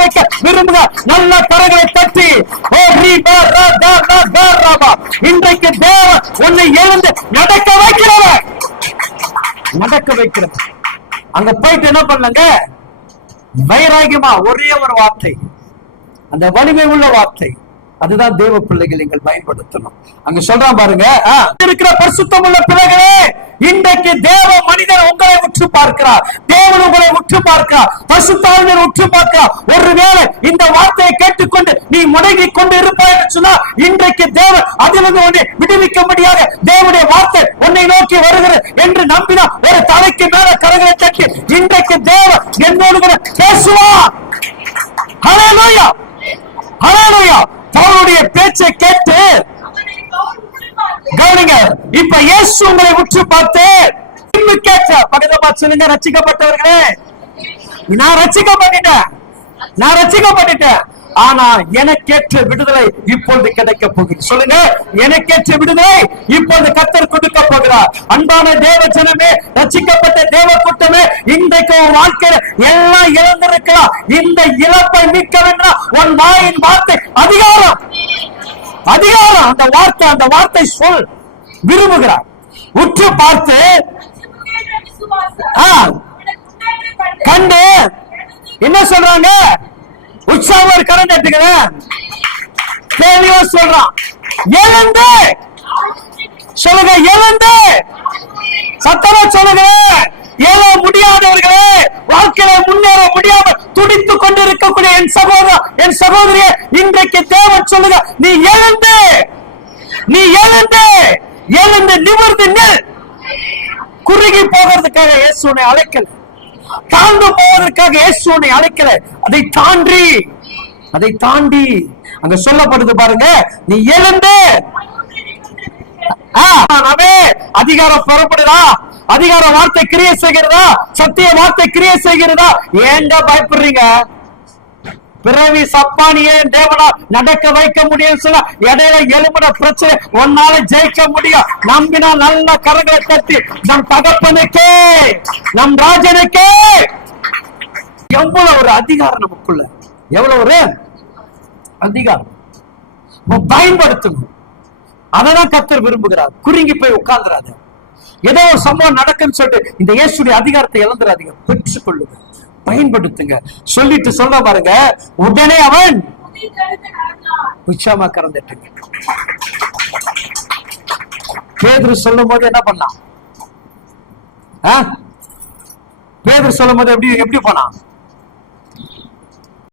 வைக்க விரும்புக. நல்ல கரங்களை தட்டி இன்றைக்கு தேவன் உன்னை எழுந்து நடக்க வைக்கிறவர். நடக்க வைக்கிறது. அங்க போயிட்டு என்ன பண்ணுங்க, வைராகியமா ஒரே ஒரு வார்த்தை, அந்த வலிமை உள்ள வார்த்தை, அதுதான் தேவ பிள்ளைகள் நீங்கள் பயன்படுத்தணும். அங்க சொல்றான் பாருங்க, இருக்கிற பரிசுத்தம் உள்ள பிள்ளைகளே, இன்றைக்கு தேவ மனிதர் உங்களை உற்று பார்க்கிறார், தேவன் உங்களை உற்று பார்க்கிறார், பரிசுத்தாவியர் உற்று பார்க்கிறார். ஒருவேளை இந்த வார்த்தையை கேட்டுக்கொண்டு நீ முடங்கி கொண்டு இருப்பாய் என்று சொன்னா, இன்றைக்கு தேவன் அதிலிருந்து உன்னை விடுவிக்க முடியாத தேவனுடைய வார்த்தை உன்னை நோக்கி வருகிறது என்று நம்பினா ஒரு தலைக்கு மேல கரங்களை தட்டி இன்றைக்கு தேவன் என்னோடு கூட பேசுவார். ஹல்லேலூயா, ஹல்லேலூயா. பவுலுடைய பேச்சை கேட்டு கவனிங்க. இப்ப இயேசு உங்களை உற்று பார்த்து கேட்ட பக்கத்துல சொல்லுங்க, ரட்சிக்கப்பட்டவர்களே, நான் ரட்சிக்கப்பட்டுட்டேன், ஆனா எனக்கேற்ற விடுதலை இப்பொழுது கிடைக்க போகுது. சொல்லுங்க, எனக்கேற்ற விடுதலை இப்பொழுது கர்த்தர் கொடுக்க போகிறார். அன்பான தேவ ஜனமே, ரட்சிக்கப்பட்ட தேவ கூட்டமே, இன்றைக்கு வாழ்க்கையில எல்லாம் இழந்திருக்கலாம். இந்த இழப்பை மீட்க வேண்டாம். உன் வாயின் வார்த்தை அதிகாரம், அதிகாரம். அந்த வார்த்தை சொல் விரும்புகிறார். உற்று பார்த்து கண்டு என்ன சொல்றாங்க, உற்சாகம் கரண்ட் எடுத்துக்கிறேன் சொல்றான். எழுந்து சொல்லுங்க, எழுந்து சத்தமா சொல்லுங்க. எழ முடியாதவர்களே, வாழ்க்கையில முன்னேற முடியாம துடித்துக் கொண்டு இருக்கக்கூடிய என் சகோதரா, என் சகோதரியே, இன்றைக்கு தேவன் சொல்லுங்க, நீ எழுந்து நிமிர்ந்து நில். குறுகி போகிறதுக்காக இயேசு உன்னை அழைக்கல, தாழ்ந்து போவதற்காக இயேசு உன்னை அழைக்கல. அதை தாண்டி அங்க சொல்லப்படுது பாருங்க, நீ எழுந்து. அதிகாரம் புறப்படுதா, அதிகார வார்த்தை கிரியை செய்கிறதா, சத்திய வார்த்தை கிரியை செய்கிறதா? ஏங்க பயப்படுறீங்க? பிறவி சப்பானியே தேவனா நடக்க வைக்க முடியும் சொல்ல, இடையில எழுப்புற பிரச்சனை ஒன்னால ஜெயிக்க முடியும். நம்பினா நல்ல கரங்களை தட்டி நம் தகப்பனுக்கே, நம் ராஜனுக்கே எவ்வளவு ஒரு அதிகாரம் நமக்குள்ள, எவ்வளவு ஒரு அதிகாரம் பயன்படுத்தணும். அதான் கர்த்தர் விரும்புகிறார். குறுங்கி போய் உட்கார்ந்துராத. ஏதோ ஒரு சம்பவம் நடக்குன்னு சொல்லிட்டு இந்த இயேசுடைய அதிகாரத்தை இழந்துராதீங்க. பெற்றுக் கொள்ளுங்க, பயன்படுத்துங்க. சொல்லிட்டு சொல்ல பாருங்க, உடனே அவன் உச்சாமா கறந்துட்டுங்க. பேதுரு சொல்லும் போது என்ன பண்ணான்? பேதுரு சொல்லும் போது எப்படி போனான்?